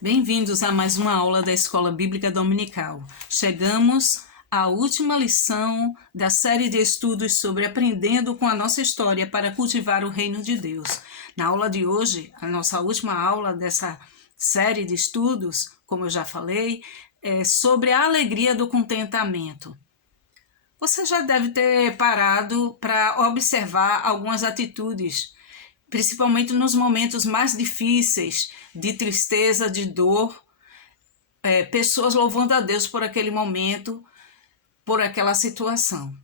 Bem-vindos a mais uma aula da Escola Bíblica Dominical. Chegamos à última lição da série de estudos sobre aprendendo com a nossa história para cultivar o reino de Deus. Na aula de hoje, a nossa última aula dessa série de estudos, como eu já falei, é sobre a alegria do contentamento. Você já deve ter parado para observar algumas atitudes, principalmente nos momentos mais difíceis, de tristeza, de dor, pessoas louvando a Deus por aquele momento, por aquela situação.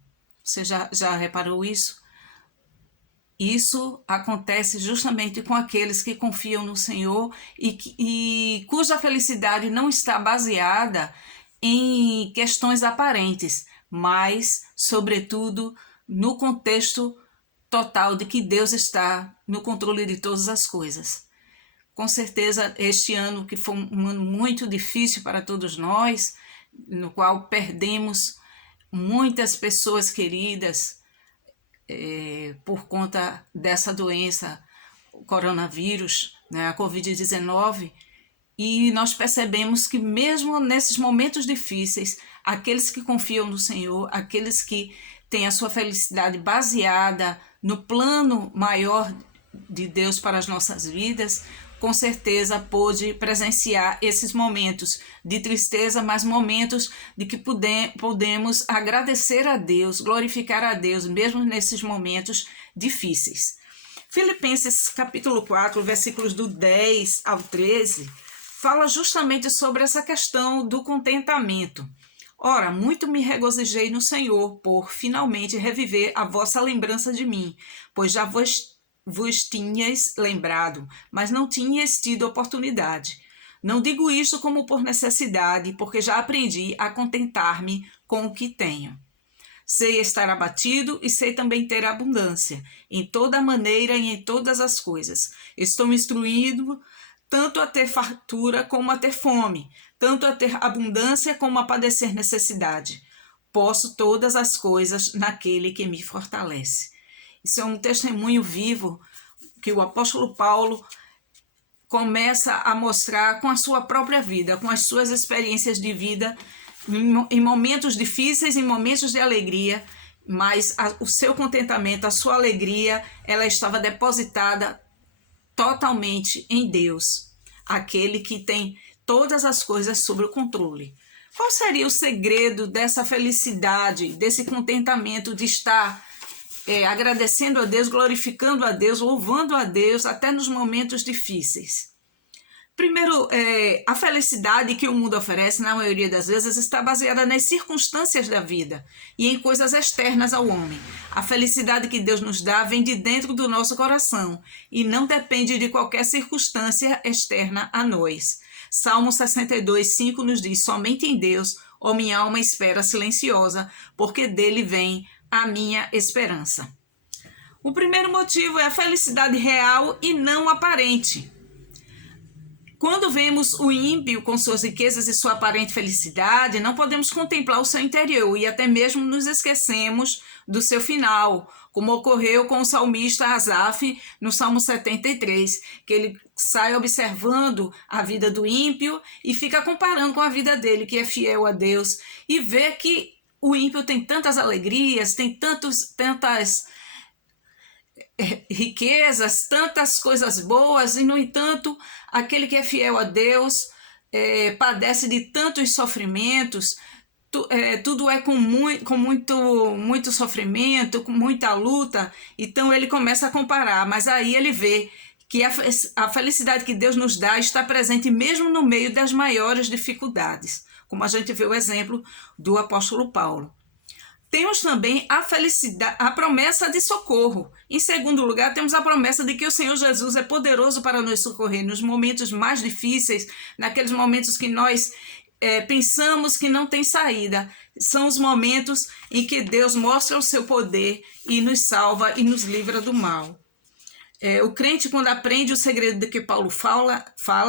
Você já reparou isso? Isso acontece justamente com aqueles que confiam no Senhor e cuja felicidade não está baseada em questões aparentes, mas, sobretudo, no contexto total de que Deus está no controle de todas as coisas. Com certeza, este ano que foi um ano muito difícil para todos nós, no qual perdemos muitas pessoas queridas por conta dessa doença, o coronavírus, né, a Covid-19, e nós percebemos que mesmo nesses momentos difíceis, aqueles que confiam no Senhor, aqueles que têm a sua felicidade baseada no plano maior de Deus para as nossas vidas, com certeza pôde presenciar esses momentos de tristeza, mas momentos de que podemos agradecer a Deus, glorificar a Deus, mesmo nesses momentos difíceis. Filipenses capítulo 4, versículos do 10 ao 13, fala justamente sobre essa questão do contentamento. Ora, muito me regozijei no Senhor por finalmente reviver a vossa lembrança de mim, pois já vos tinhas lembrado, mas não tinhas tido oportunidade. Não digo isto como por necessidade, porque já aprendi a contentar-me com o que tenho. Sei estar abatido e sei também ter abundância, em toda maneira e em todas as coisas. Estou instruído tanto a ter fartura como a ter fome, tanto a ter abundância como a padecer necessidade. Posso todas as coisas naquele que me fortalece. Isso é um testemunho vivo que o apóstolo Paulo começa a mostrar com a sua própria vida, com as suas experiências de vida, em momentos difíceis, em momentos de alegria, mas o seu contentamento, a sua alegria, ela estava depositada totalmente em Deus, aquele que tem todas as coisas sob o controle. Qual seria o segredo dessa felicidade, desse contentamento de estar agradecendo a Deus, glorificando a Deus, louvando a Deus, até nos momentos difíceis? Primeiro, a felicidade que o mundo oferece, na maioria das vezes, está baseada nas circunstâncias da vida e em coisas externas ao homem. A felicidade que Deus nos dá vem de dentro do nosso coração e não depende de qualquer circunstância externa a nós. Salmo 62, 5 nos diz: somente em Deus, ó minha alma espera silenciosa, porque dele vem a minha esperança. O primeiro motivo é a felicidade real e não aparente. Quando vemos o ímpio com suas riquezas e sua aparente felicidade, não podemos contemplar o seu interior e até mesmo nos esquecemos do seu final, como ocorreu com o salmista Asaf no Salmo 73, que ele sai observando a vida do ímpio e fica comparando com a vida dele, que é fiel a Deus, e vê que o ímpio tem tantas alegrias, tem tantas riquezas, tantas coisas boas, e no entanto, aquele que é fiel a Deus padece de tantos sofrimentos, tudo é com muito sofrimento, com muita luta. Então ele começa a comparar, mas aí ele vê que a felicidade que Deus nos dá está presente mesmo no meio das maiores dificuldades, como a gente vê o exemplo do apóstolo Paulo. Temos também a felicidade, a promessa de socorro. Em segundo lugar, temos a promessa de que o Senhor Jesus é poderoso para nos socorrer nos momentos mais difíceis, naqueles momentos que nós pensamos que não tem saída. São os momentos em que Deus mostra o seu poder e nos salva e nos livra do mal. O crente, quando aprende o segredo de que Paulo fala,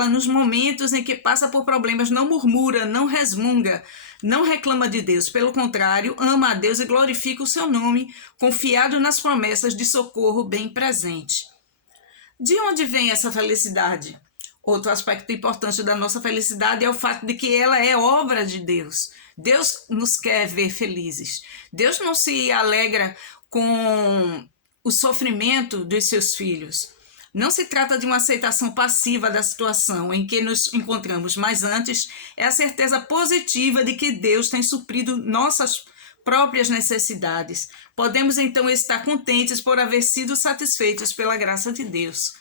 nos momentos em que passa por problemas, não murmura, não resmunga, não reclama de Deus. Pelo contrário, ama a Deus e glorifica o seu nome, confiado nas promessas de socorro bem presente. De onde vem essa felicidade? Outro aspecto importante da nossa felicidade é o fato de que ela é obra de Deus. Deus nos quer ver felizes. Deus não se alegra com o sofrimento dos seus filhos. Não se trata de uma aceitação passiva da situação em que nos encontramos, mas antes é a certeza positiva de que Deus tem suprido nossas próprias necessidades. Podemos então estar contentes por haver sido satisfeitos pela graça de Deus.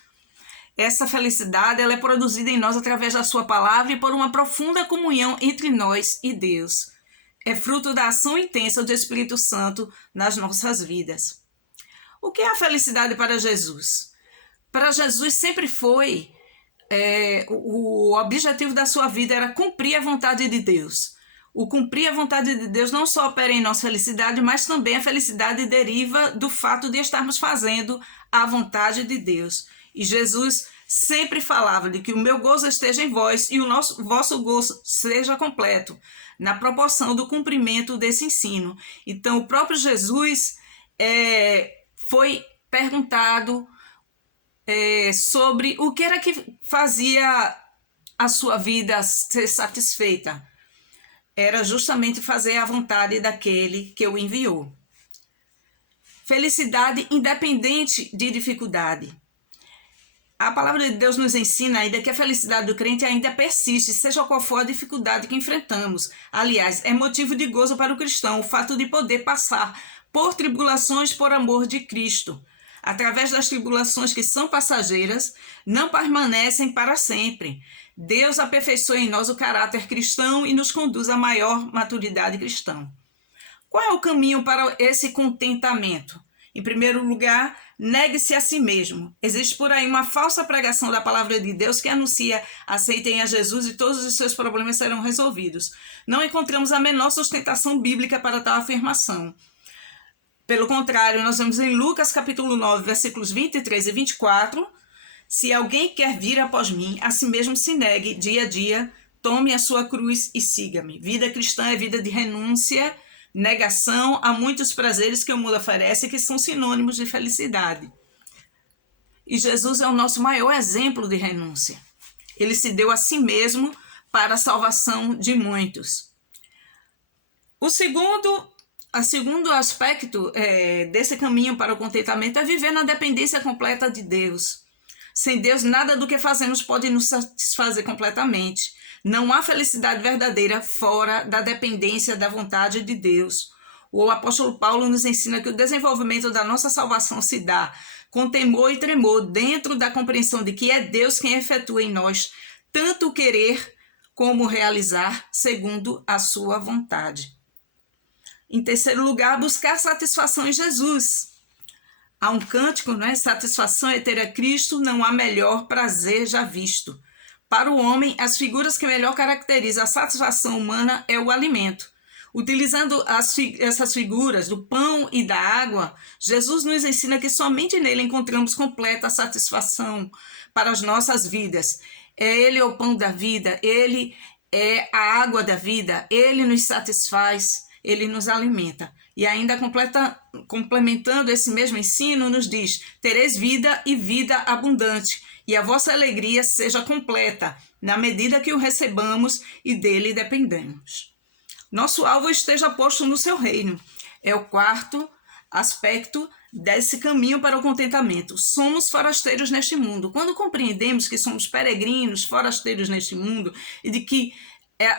Essa felicidade ela é produzida em nós através da sua palavra e por uma profunda comunhão entre nós e Deus. É fruto da ação intensa do Espírito Santo nas nossas vidas. O que é a felicidade para Jesus? Para Jesus sempre foi, o objetivo da sua vida era cumprir a vontade de Deus. O cumprir a vontade de Deus não só opera em nossa felicidade, mas também a felicidade deriva do fato de estarmos fazendo a vontade de Deus. E Jesus sempre falava de que o meu gozo esteja em vós e o vosso gozo seja completo, na proporção do cumprimento desse ensino. Então, o próprio Jesus foi perguntado sobre o que era que fazia a sua vida ser satisfeita. Era justamente fazer a vontade daquele que o enviou. Felicidade independente de dificuldade. A palavra de Deus nos ensina ainda que a felicidade do crente ainda persiste, seja qual for a dificuldade que enfrentamos. Aliás, é motivo de gozo para o cristão o fato de poder passar por tribulações por amor de Cristo. Através das tribulações que são passageiras, não permanecem para sempre. Deus aperfeiçoa em nós o caráter cristão e nos conduz à maior maturidade cristã. Qual é o caminho para esse contentamento? Em primeiro lugar, negue-se a si mesmo. Existe por aí uma falsa pregação da palavra de Deus que anuncia: aceitem a Jesus e todos os seus problemas serão resolvidos. Não encontramos a menor sustentação bíblica para tal afirmação. Pelo contrário, nós vemos em Lucas capítulo 9, versículos 23 e 24, se alguém quer vir após mim, a si mesmo se negue dia a dia, tome a sua cruz e siga-me. Vida cristã é vida de renúncia, negação a muitos prazeres que o mundo oferece, que são sinônimos de felicidade. E Jesus é o nosso maior exemplo de renúncia. Ele se deu a si mesmo para a salvação de muitos. O segundo aspecto desse caminho para o contentamento é viver na dependência completa de Deus. Sem Deus, nada do que fazemos pode nos satisfazer completamente. Não há felicidade verdadeira fora da dependência da vontade de Deus. O apóstolo Paulo nos ensina que o desenvolvimento da nossa salvação se dá com temor e tremor dentro da compreensão de que é Deus quem efetua em nós tanto o querer como o realizar segundo a sua vontade. Em terceiro lugar, buscar satisfação em Jesus. Há um cântico, não é? Satisfação é ter a Cristo, não há melhor prazer já visto. Para o homem, as figuras que melhor caracterizam a satisfação humana é o alimento. Utilizando essas figuras do pão e da água, Jesus nos ensina que somente nele encontramos completa satisfação para as nossas vidas. Ele é o pão da vida, ele é a água da vida, ele nos satisfaz, ele nos alimenta. E ainda complementando esse mesmo ensino, nos diz: tereis vida e vida abundante, e a vossa alegria seja completa, na medida que o recebamos e dele dependemos. Nosso alvo esteja posto no seu reino. É o quarto aspecto desse caminho para o contentamento. Somos forasteiros neste mundo. Quando compreendemos que somos peregrinos, forasteiros neste mundo, e de que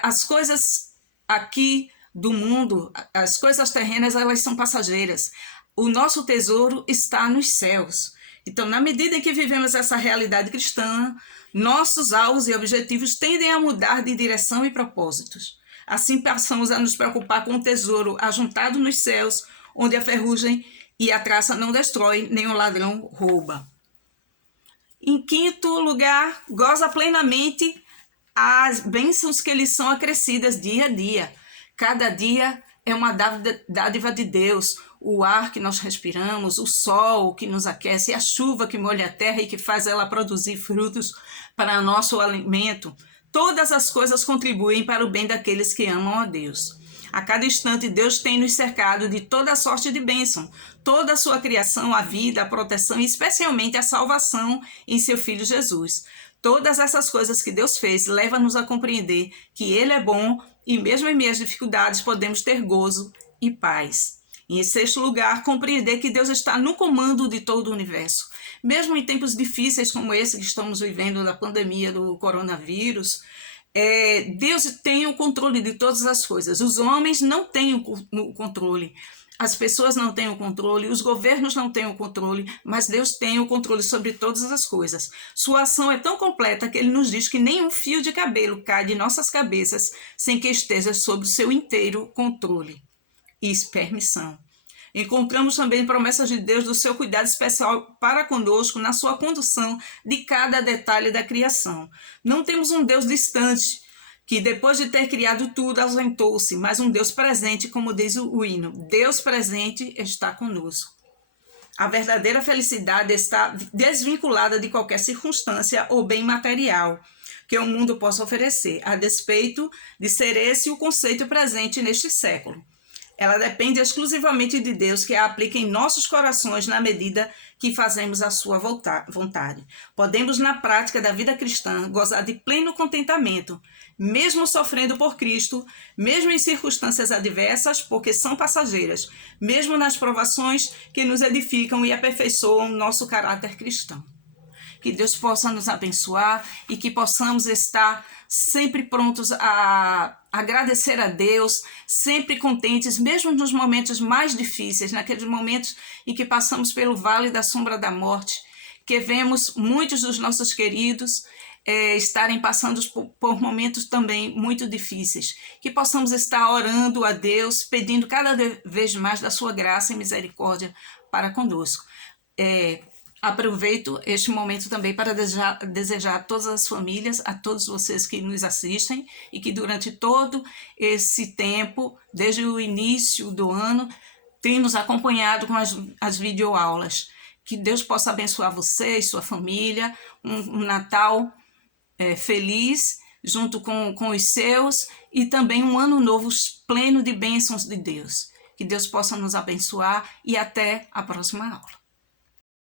as coisas aqui do mundo, as coisas terrenas, elas são passageiras. O nosso tesouro está nos céus. Então, na medida em que vivemos essa realidade cristã, nossos alvos e objetivos tendem a mudar de direção e propósitos. Assim, passamos a nos preocupar com o tesouro ajuntado nos céus, onde a ferrugem e a traça não destrói, nem o ladrão rouba. Em quinto lugar, goza plenamente as bênçãos que lhes são acrescidas dia a dia. Cada dia é uma dádiva de Deus. O ar que nós respiramos, o sol que nos aquece, a chuva que molha a terra e que faz ela produzir frutos para nosso alimento. Todas as coisas contribuem para o bem daqueles que amam a Deus. A cada instante, Deus tem nos cercado de toda sorte de bênção. Toda a sua criação, a vida, a proteção e especialmente a salvação em seu Filho Jesus. Todas essas coisas que Deus fez levam-nos a compreender que Ele é bom e mesmo em meio às dificuldades podemos ter gozo e paz. E em sexto lugar, compreender que Deus está no comando de todo o universo. Mesmo em tempos difíceis como esse que estamos vivendo da pandemia do coronavírus, Deus tem o controle de todas as coisas. Os homens não têm o controle. As pessoas não têm o controle, os governos não têm o controle, mas Deus tem o controle sobre todas as coisas. Sua ação é tão completa que Ele nos diz que nem um fio de cabelo cai de nossas cabeças sem que esteja sob o seu inteiro controle e permissão. Encontramos também promessas de Deus do seu cuidado especial para conosco na sua condução de cada detalhe da criação. Não temos um Deus distante, que depois de ter criado tudo ausentou-se, mas um Deus presente, como diz o hino, Deus presente está conosco. A verdadeira felicidade está desvinculada de qualquer circunstância ou bem material que o mundo possa oferecer, a despeito de ser esse o conceito presente neste século. Ela depende exclusivamente de Deus, que a aplica em nossos corações na medida que fazemos a sua vontade. Podemos, na prática da vida cristã, gozar de pleno contentamento, mesmo sofrendo por Cristo, mesmo em circunstâncias adversas, porque são passageiras, mesmo nas provações que nos edificam e aperfeiçoam nosso caráter cristão. Que Deus possa nos abençoar e que possamos estar sempre prontos a agradecer a Deus, sempre contentes, mesmo nos momentos mais difíceis, naqueles momentos em que passamos pelo vale da sombra da morte, que vemos muitos dos nossos queridos estarem passando por momentos também muito difíceis. Que possamos estar orando a Deus, pedindo cada vez mais da sua graça e misericórdia para conosco. Aproveito este momento também para desejar a todas as famílias, a todos vocês que nos assistem e que durante todo esse tempo, desde o início do ano, têm nos acompanhado com as videoaulas. Que Deus possa abençoar vocês, sua família, um Natal feliz junto com os seus e também um ano novo pleno de bênçãos de Deus. Que Deus possa nos abençoar e até a próxima aula.